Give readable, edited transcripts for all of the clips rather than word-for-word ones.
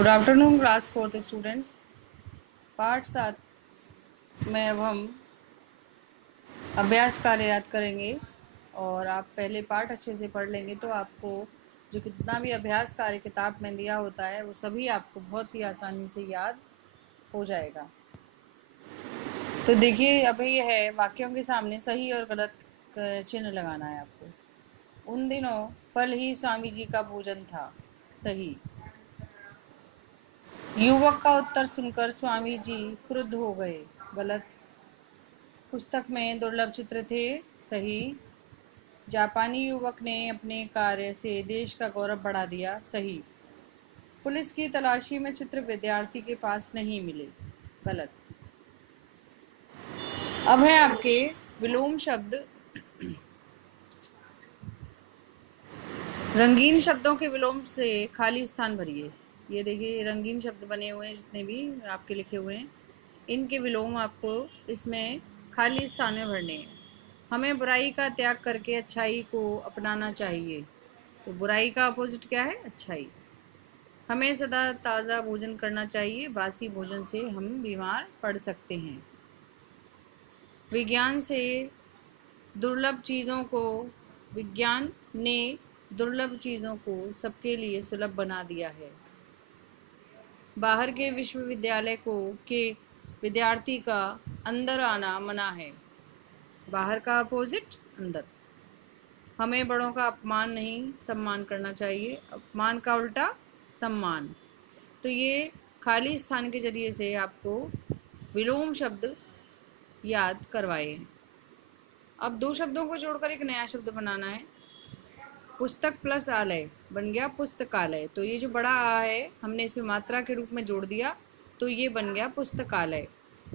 Good afternoon class 4th students. पाठ 7 में अब हम अभ्यास कार्य याद करेंगे और आप पहले पाठ अच्छे से पढ़ लेंगे तो आपको जो कितना भी अभ्यास कार्य किताब में दिया होता है वो सभी आपको बहुत ही आसानी से याद हो जाएगा। तो देखिए, अभी यह है वाक्यों के सामने सही और गलत चिन्ह लगाना है आपको। उन दिनों फल ही स्वामी जी का भोजन था। सही। युवक का उत्तर सुनकर स्वामी जी क्रुद्ध हो गए। गलत। पुस्तक में दुर्लभ चित्र थे। सही। जापानी युवक ने अपने कार्य से देश का गौरव बढ़ा दिया। सही। पुलिस की तलाशी में चित्र विद्यार्थी के पास नहीं मिले। गलत। अब है आपके विलोम शब्द। रंगीन शब्दों के विलोम से खाली स्थान भरिए। ये देखिए, रंगीन शब्द बने हुए हैं जितने भी आपके लिखे हुए हैं, इनके विलोम आपको इसमें खाली स्थान में भरने हैं। हमें बुराई का त्याग करके अच्छाई को अपनाना चाहिए। तो बुराई का अपोजिट क्या है? अच्छाई। हमें सदा ताज़ा भोजन करना चाहिए, बासी भोजन से हम बीमार पड़ सकते हैं। विज्ञान से दुर्लभ चीज़ों को विज्ञान ने दुर्लभ चीज़ों को सबके लिए सुलभ बना दिया है। बाहर के विश्वविद्यालय को के विद्यार्थी का अंदर आना मना है। बाहर का अपोजिट अंदर। हमें बड़ों का अपमान नहीं सम्मान करना चाहिए। अपमान का उल्टा सम्मान। तो ये खाली स्थान के जरिए से आपको विलोम शब्द याद करवाए हैं। अब दो शब्दों को जोड़कर एक नया शब्द बनाना है। पुस्तक प्लस आलय बन गया पुस्तकालय। तो ये जो बड़ा आ है हमने इसे मात्रा के रूप में जोड़ दिया तो ये बन गया पुस्तकालय।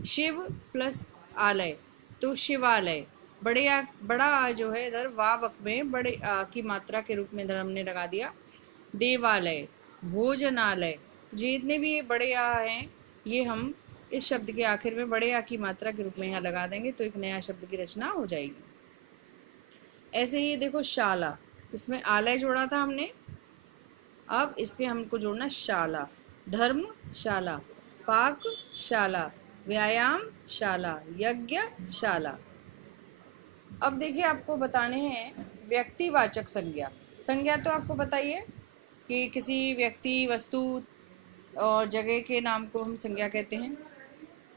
शिव प्लस आलय तो शिवालय। बड़ा आ जो है इधर वावक में बड़े आ की मात्रा के रूप में इधर हमने लगा दिया। देवालय, भोजनालय, जितने भी ये बड़े आ हैं ये हम इस शब्द के आखिर में बड़े आ की मात्रा के रूप में यहाँ लगा देंगे तो एक नया शब्द की रचना हो जाएगी। ऐसे ही देखो, शाला, इसमें आलय जोड़ा था हमने, अब इसमें हमको जोड़ना शाला। धर्मशाला, पाकशाला, व्यायामशाला, यज्ञशाला। अब देखिए, आपको बताने हैं व्यक्तिवाचक संज्ञा। संज्ञा तो आपको बताइए कि किसी व्यक्ति, वस्तु और जगह के नाम को हम संज्ञा कहते हैं।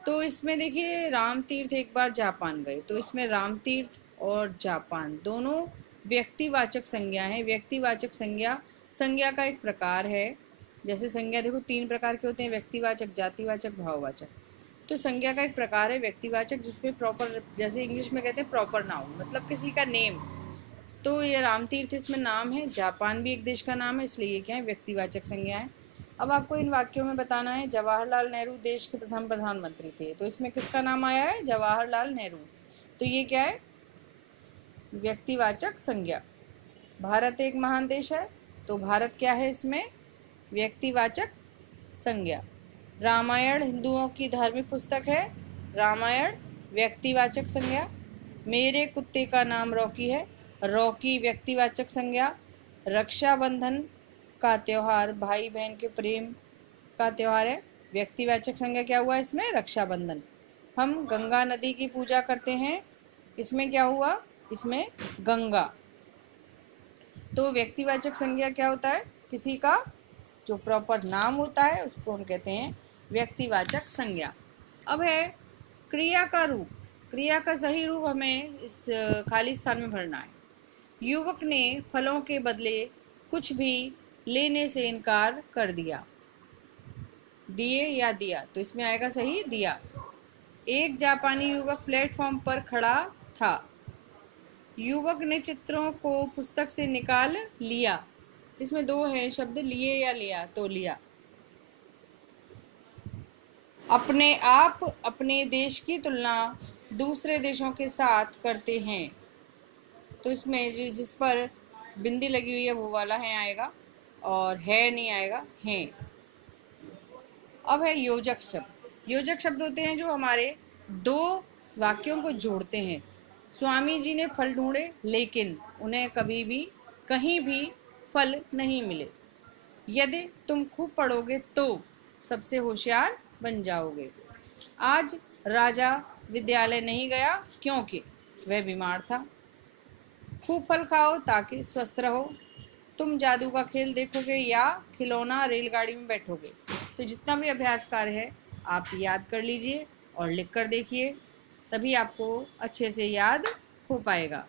तो इसमें देखिए, राम तीर्थ एक बार जापान गए, तो इसमें राम तीर्थ और जापान दोनों व्यक्तिवाचक संज्ञा है। व्यक्तिवाचक संज्ञा संज्ञा का एक प्रकार है। जैसे संज्ञा देखो 3 प्रकार के होते हैं, व्यक्तिवाचक, जातिवाचक, भाववाचक। तो संज्ञा का एक प्रकार है व्यक्तिवाचक जिसमें प्रॉपर, जैसे इंग्लिश में कहते हैं प्रॉपर नाउन, मतलब किसी का नेम। तो ये राम तीर्थ इसमें नाम है, जापान भी एक देश का नाम है, इसलिए ये क्या है? व्यक्तिवाचक संज्ञा है। अब आपको इन वाक्यों में बताना है जवाहरलाल नेहरू देश के प्रथम प्रधानमंत्री थे, तो इसमें किसका नाम आया है? जवाहरलाल नेहरू। तो ये क्या है? व्यक्तिवाचक संज्ञा। भारत एक महान देश है, तो भारत क्या है इसमें? व्यक्तिवाचक संज्ञा। रामायण हिंदुओं की धार्मिक पुस्तक है, रामायण व्यक्तिवाचक संज्ञा। मेरे कुत्ते का नाम रॉकी है, रॉकी व्यक्तिवाचक संज्ञा। रक्षाबंधन का त्योहार भाई बहन के प्रेम का त्योहार है, व्यक्तिवाचक संज्ञा क्या हुआ इसमें? रक्षाबंधन। हम गंगा नदी की पूजा करते हैं, इसमें क्या हुआ? इसमें गंगा। तो व्यक्तिवाचक संज्ञा क्या होता है? किसी का जो प्रॉपर नाम होता है उसको हम कहते हैं व्यक्तिवाचक संज्ञा। अब है क्रिया का रूप। क्रिया का सही रूप हमें इस खाली स्थान में भरना है। युवक ने फलों के बदले कुछ भी लेने से इनकार कर दिया। दिए या दिया, तो इसमें आएगा सही दिया। एक जापानी युवक प्लेटफॉर्म पर खड़ा था। युवक ने चित्रों को पुस्तक से निकाल लिया। इसमें दो हैं शब्द, लिए या लिया, तो लिया। अपने आप अपने देश की तुलना दूसरे देशों के साथ करते हैं, तो इसमें जिस पर बिंदी लगी हुई है वो वाला है आएगा और है नहीं आएगा, है। अब है योजक शब्द। योजक शब्द होते हैं जो हमारे दो वाक्यों को जोड़ते हैं। स्वामी जी ने फल ढूंढे लेकिन उन्हें कभी भी कहीं भी फल नहीं मिले। यदि तुम खूब पढ़ोगे तो सबसे होशियार बन जाओगे। आज राजा विद्यालय नहीं गया क्योंकि वह बीमार था। खूब फल खाओ ताकि स्वस्थ रहो। तुम जादू का खेल देखोगे या खिलौना रेलगाड़ी में बैठोगे। तो जितना भी अभ्यास कार्य है आप याद कर लीजिए और लिख कर देखिए, तभी आपको अच्छे से याद हो पाएगा।